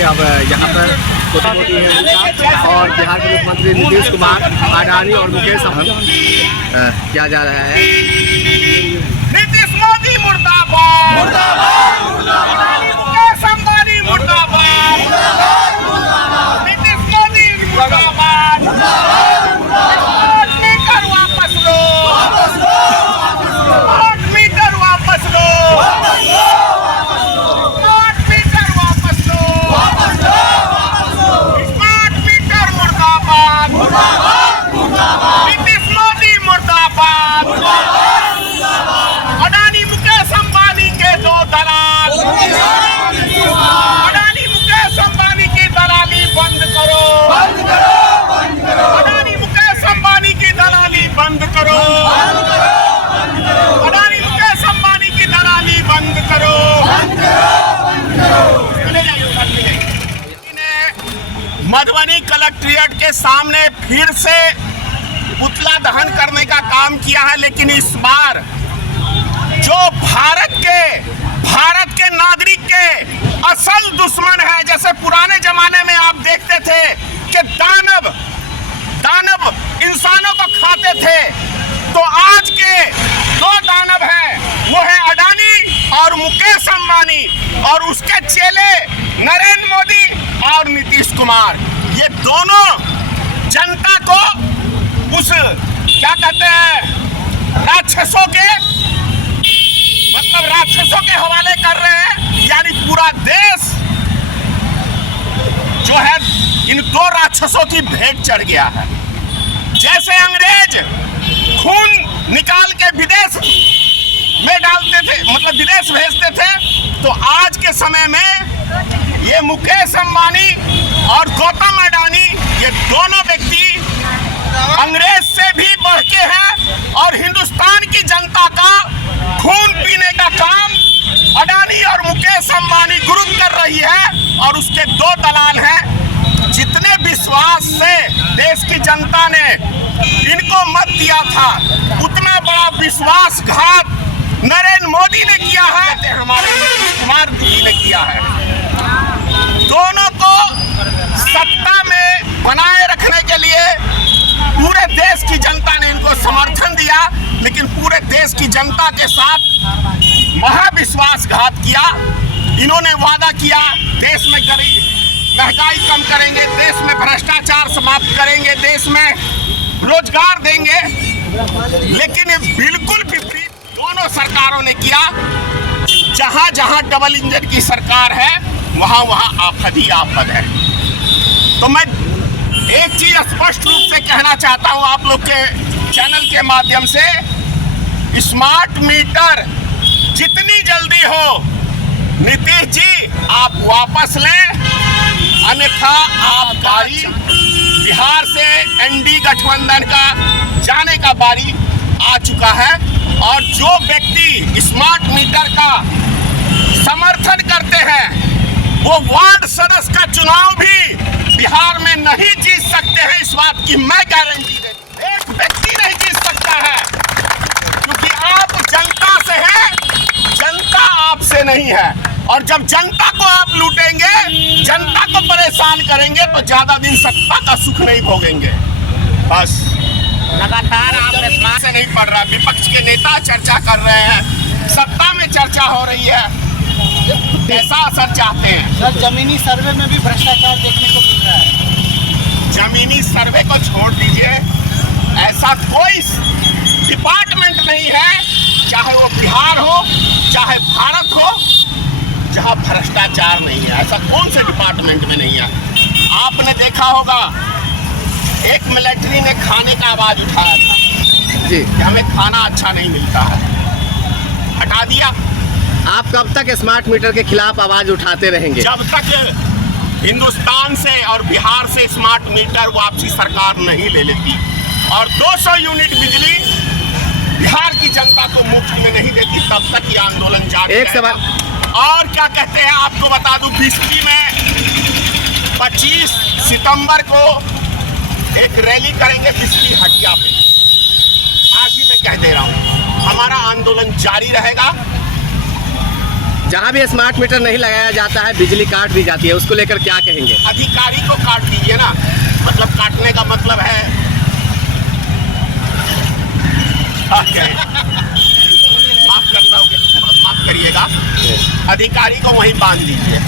देखिए अब यहाँ पर मोदी है और बिहार के मुख्यमंत्री नीतीश कुमार, अडानी और मुकेश अंबानी किया जा रहा है। नीतीश मोदी मुर्दाबाद, मुर्दाबाद, मुर्दाबाद, मुकेश अंबानी मुर्दाबाद, मुर्दाबाद, मुर्दाबाद, नीतीश मोदी मुर्दाबाद, मुर्दाबाद, मुर्दाबाद, मीटर वापस लो, वापस लो, स्मार्ट मीटर वापस लो, वापस लो, स्मार्ट मीटर वापस लो, वापस लो, स्मार्ट मीटर मुर्दाबाद, मुर्दाबाद, मुर्दाबाद, नीतीश मोदी मुर्दाबाद, मुर्दाबाद, अडानी मुकेश अंबानी के दो दलाल, अडानी मुकेश अंबानी की दलाली बंद करो, बंद करो, बंद करो, अडानी मुकेश अंबानी की दलाली बंद करो, बंद करो, बंद करो, अडानी मुकेश अंबानी की दलाली बंद करो, बंद करो, बंद करो। चले जाइए, चले जाइए। मधुबनी कलेक्ट्रेट के सामने फिर से पुतला दहन करने का काम किया है, लेकिन इस बार जो भारत के नागरिक के असल दुश्मन है, जैसे पुराने जमाने में आप देखते थे कि दानव इंसानों को खाते थे, तो आज के दो दानव हैं, वो है अडानी और मुकेश अंबानी और उसके चेले नरेंद्र मोदी और नीतीश कुमार। ये दोनों जनता को उस क्या कहते हैं राक्षसों के हवाले कर रहे हैं। यानी पूरा देश जो है इन दो राक्षसों की भेंट चढ़ गया है। जैसे अंग्रेज खून निकाल के विदेश में डालते थे, मतलब विदेश भेजते थे, तो आज के समय में ये मुकेश अंबानी और गौतम अडानी, ये दोनों व्यक्ति अंग्रेज से भी बढ़ के हैं और हिंदुस्तान की जनता का खून पीने का काम अडानी और मुकेश अंबानी ग्रुप कर रही है। और उसके दो दलाल हैं। जितने विश्वास से देश की जनता ने इनको मत दिया था, उतना बड़ा विश्वासघात नरेंद्र मोदी ने किया है, हमारे कुमार जी ने किया है। दोनों को सत्ता में बनाए रखने के लिए पूरे देश की जनता ने इनको समर्थन दिया, लेकिन पूरे देश की जनता के साथ महाविश्वासघात किया। इन्होंने वादा किया देश में महंगाई कम करेंगे, देश में भ्रष्टाचार समाप्त करेंगे, देश में रोजगार देंगे, लेकिन बिल्कुल विपरीत दोनों सरकारों ने किया। जहां जहां डबल इंजन की सरकार है, वहां वहां आफत ही आफत है। तो मैं एक चीज स्पष्ट रूप से कहना चाहता हूं आप लोग के चैनल के माध्यम से, स्मार्ट मीटर जितनी जल्दी हो नीतीश जी आप वापस लें, अन्यथा आप बारी बिहार से एनडी गठबंधन का जाने का बारी आ चुका है। और जो व्यक्ति स्मार्ट मीटर का समर्थन करते हैं, वो वार्ड सदस्य का चुनाव भी बिहार में नहीं जीत सकते हैं। इस बात की मैं गारंटी देता हूं। एक व्यक्ति नहीं जीत सकता है, क्योंकि आप जनता से हैं, जनता आपसे नहीं है। और जब जनता को आप लूटेंगे, जनता को परेशान करेंगे, तो ज्यादा दिन सत्ता का सुख नहीं भोगेंगे। बस लगातार आपने से नहीं पड़ रहा, विपक्ष के नेता चर्चा कर रहे हैं, सत्ता में चर्चा हो रही है, कैसा असर चाहते हैं? सर, जमीनी सर्वे में भी भ्रष्टाचार देखने को मिल रहा है। जमीनी सर्वे को छोड़ दीजिए, ऐसा कोई डिपार्टमेंट नहीं है, चाहे वो बिहार हो चाहे भारत हो, जहां भ्रष्टाचार नहीं है। ऐसा कौन से डिपार्टमेंट में नहीं है? आपने देखा होगा एक मिलिट्री ने खाने का आवाज उठाया था जी कि हमें खाना अच्छा नहीं मिलता है, हटा दिया। आप कब तक स्मार्ट मीटर के खिलाफ आवाज उठाते रहेंगे? जब तक हिंदुस्तान से और बिहार से स्मार्ट मीटर वापसी सरकार नहीं ले लेती और 200 यूनिट बिजली बिहार की जनता को मुफ्त में नहीं देती, तब तक ये आंदोलन जारी एक रहेगा। सवाल और क्या कहते हैं आपको बता दूं, बिस्ती में 25 सितंबर को एक रैली करेंगे बिस्ती हटिया पे। आज ही मैं कह दे रहा हूं, हमारा आंदोलन जारी रहेगा। जहाँ भी स्मार्ट मीटर नहीं लगाया जाता है बिजली काट दी जाती है, उसको लेकर क्या कहेंगे? अधिकारी को काट दीजिए ना, मतलब काटने का मतलब है माफ करिएगा, अधिकारी को वहीं बांध दीजिए।